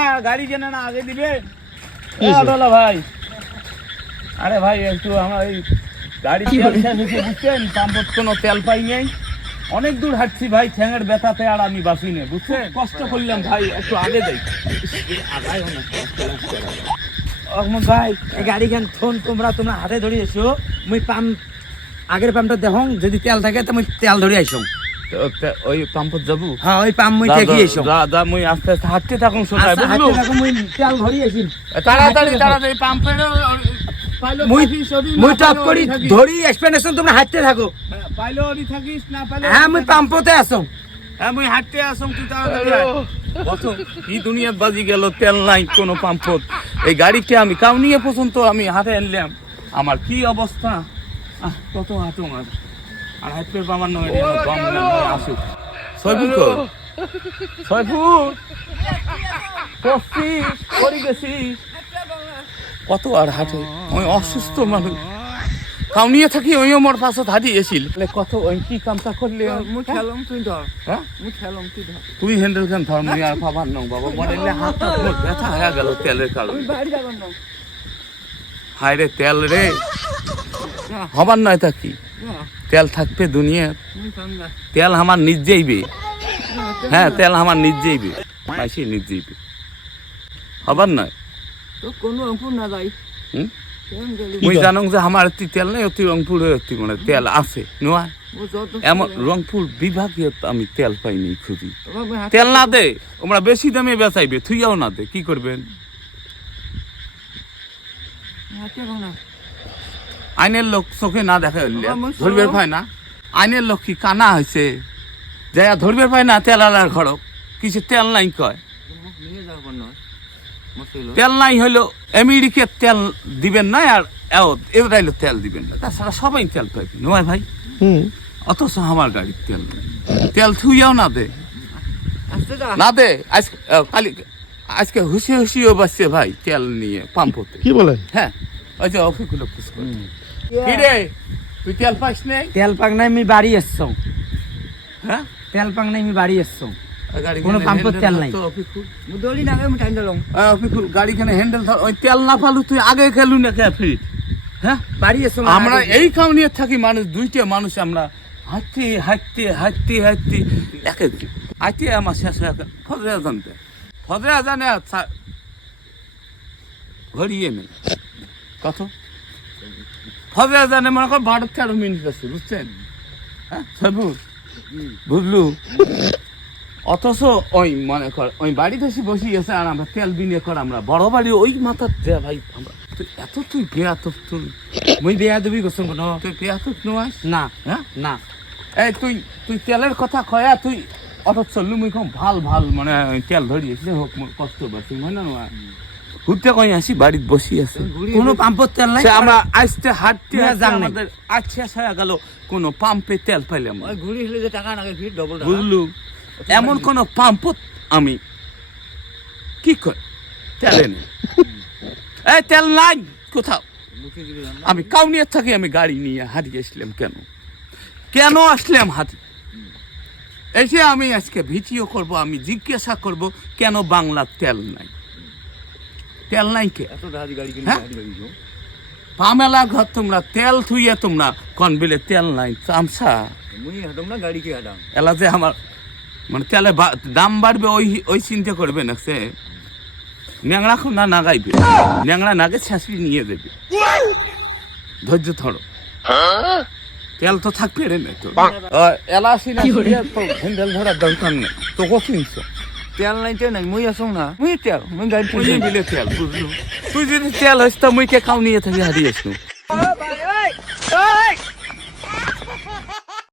না গাড়ি কেনে না আগে দিবে অটোলা ভাই। আরে ভাই একটু আমার এই গাড়ি তেল শেষ হয়েছে বুঝছেন, পাম্পত কোনো তেল পাই নাই, অনেক দূর হাঁটছি ভাই, ঠ্যাঙের ব্যথাতে আর আমি বাঁচি না বুঝছেন, কষ্ট করলাম ভাই, একটু আগে যাই। ভাই এই গাড়ি খান ফোন তোমরা হাতে ধরে এসো, মুই পাম্প আগের পাম্পটা দেখো যদি তেল থাকে তো মুই তেল ধরে আইসো। ওই পাম্পত যাবো? হ্যাঁ ওই পাম্প মুই থেকে এসো। দা মুই আস্তে আস্তে হাঁটতে থাকুন সোজা বুঝলো, মুই তেল ধরে আসি তাড়াতাড়ি তাড়াতাড়ি পাম্পের মুই টপ করি ধরি এক্সপ্লেনেশন তোমরা হাঁটতে থাকো। পাইলো ওরি থাকিস না পাইলো হ্যাঁ মুই পাম্পতে আসো। হ্যাঁ মুই হাঁটতে আসম, তুই তাড়াতাড়ি বসো। কি দুনিয়াত বাজি গেল, তেল নাই কোনো পাম্পত। এই গাড়িটা আমি কাউ নিয়ে পর্যন্ত আমি হাতে আনলাম, আমার কি অবস্থা। কত হাঁটো আর হাঁটতে আমার নয় আসুক। ছয়ফুট ছয়ফুট পঁচিশ করে গেছিস, কত আর হাঁটে, ওই অসুস্থ মানুষ কাউ নিয়ে থাকি, ওই মোর পাশত হাঁটি এসিল কত, ওই কি কামটা করলে তুই হ্যান্ডেল খান ধর, মুই আর ভাবার নাও বাবা, মনে হাতটা ব্যথা হয়ে গেল তেলের কারণে। হায় রে তেল রে, হবার নয় তা কি তেল থাকবে দুনিয়ার, তেল আমার নিজ যাইবে। হ্যাঁ তেল আমার নিজ যাইবে, পাইছি নিজ যাইবে, হবার নয় কোনো অঙ্কুর না যাই। মুই জানো যে আমার অতি তেল নাই, অতি রংপুরে অতি মানে তেল আছে নোয়া, এমন রংপুর বিভাগীয় আমি তেল পাইনি খুঁজি, তেল না দে ওমরা বেশি দামে বেচাইবে, থুইয়াও না দে, কি করবেন? আইনের লোক চোখে না দেখা ধরবে পায় না, আইনের লোক কি কানা হয়েছে যাই ধরবে পায় না, তেল আলার ঘরক কিছু তেল নাই কয়, তেল নাই হইলো আমেরিকার তেল দিবেন না আর ইসরায়েলের তেল দিবেন না, তাছাড়া সবাই তেল পাইবে নয় ভাই। অথচ আমার গাড়ির তেল তেল থুইয়াও না দে, না দে। আজকে হুসি হুসিও বাসছে ভাই তেল নিয়ে পাম্পতে, কি বলে? হ্যাঁ ওই যে অফিসগুলো কি রে তুই তেল পাইস নাই? তেল পাক নাই আমি বাড়ি আসছো। হ্যাঁ তেল পাক নাই আমি বাড়ি আসছো, কোনো পাম্পত তেল নাই। গাড়িখানে হ্যান্ডেল ধর, ওই তেল না পালু তুই আগে খেলু না কে ফিট। হ্যাঁ বাড়ি আসছো, আমরা এই কাউ নিয়ে থাকি মানুষ, দুইটা মানুষ আমরা হাঁটতে হাঁটতে হাঁটতে হাঁটতে একে হাঁটতে আমার শেষ হয়ে গেল। ফজরে জানতে ফজরে জানে ঘড়িয়ে নেই কত, ফজরে জানে মনে কর 12-13 মিনিট আছে বুঝছেন। হ্যাঁ বুঝলু, অথচ ওই মনে কর ওই বাড়িতে এসে বসে গেছে আর আমরা তেল বিনে কর, আমরা বড় বাড়ি ওই মাথার দে ভাই, আমরা এত তুই বেয়া তো তুই মুই বেয়া দেবি গোসম কোনো, তুই বেয়া তো নয় না হ্যাঁ না। এই তুই তেলের কথা কয়া তুই অটো চললু, মুই কম ভাল মানে তেল ধরিয়েছি হোক মোর কষ্ট পাচ্ছি মানে না ঘুরতে কই আসি বাড়িতে বসি আছে, কোনো পাম্পত তেল নাই। আমরা আসতে হাঁটতে আমাদের আচ্ছা হয়ে গেল, কোনো পাম্পে তেল পাইলাম ঘুরি হলে যে টাকা নাকি ফিট ডবল, বুঝলু। এমন কোন পাম্পত আমি কি করি তেলে নেই, এই তেল নাই কোথাও, আমি কাউনিয়ার থাকি আমি গাড়ি নিয়ে হারিয়ে আসলাম। কেন আসলাম হাতি এসে আমি আজকে ভিডিও করব, আমি জিজ্ঞাসা করব কেন বাংলার তেল নাই, তেল নাই কে পামেলা ঘর তোমরা তেল থুইয়া তোমরা কন বিলে তেল নাই চামচা এলা যে আমার মানে তেলে দাম বাড়বে ওই চিন্তা করবে না, সে ন্যাংরা খুব না নাগাইবে, ন্যাংরা নাগে ছাঁচড়ি নিয়ে দেবে, ধৈর্য ধরো, তেল তো থাকবে রে না তোর এলাসি না হ্যান্ডেল ধরার দরকার নেই তো কিনছ তেল নাই তেল নাই, মুই আসো না, মুই তেল মুই গাড়ি বিলে তেল বুঝলু, তুই যদি তেল হইস তা মুই কে খাও নিয়ে থাকি হারিয়ে আসু।